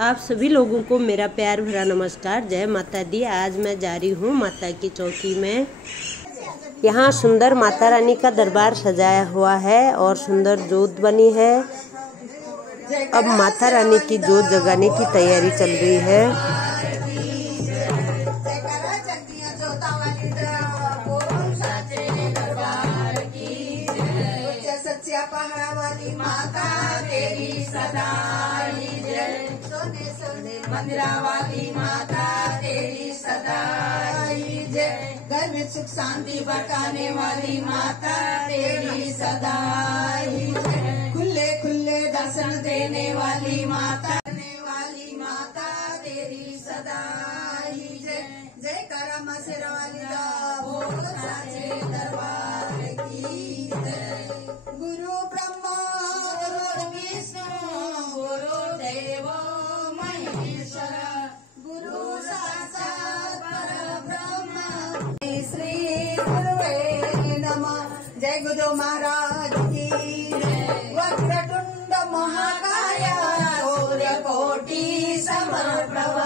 आप सभी लोगों को मेरा प्यार भरा नमस्कार। जय माता दी। आज मैं जा रही हूँ माता की चौकी में। यहाँ सुंदर माता रानी का दरबार सजाया हुआ है और सुंदर जोत बनी है। अब माता रानी की जोत जगाने की तैयारी चल रही है। पहाड़ा वाली माता तेरी सदा जय, सोने सोने मंदिरा वाली माता तेरी सदा जय, घर में सुख शांति बरकाने वाली माता तेरी सदा जय, खुले खुले दर्शन देने वाली माता तेरी सदा जय, जय करा मसेरा वाली बोल साचे दरबार की जय। गुरु ब्रह्मा गुरु विष्णु गुरु देव महेश्वर गुरु साक्षात् परब्रह्म श्री गुरुवे नमः। जय गुरु महाराज की जय। वक्रतुंड महाकाय सूर्यकोटि समप्रभ।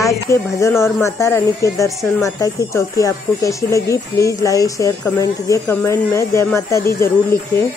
आज के भजन और माता रानी के दर्शन, माता की चौकी आपको कैसी लगी? प्लीज लाइक शेयर कमेंट कीजिए। कमेंट में जय माता दी जरूर लिखिए।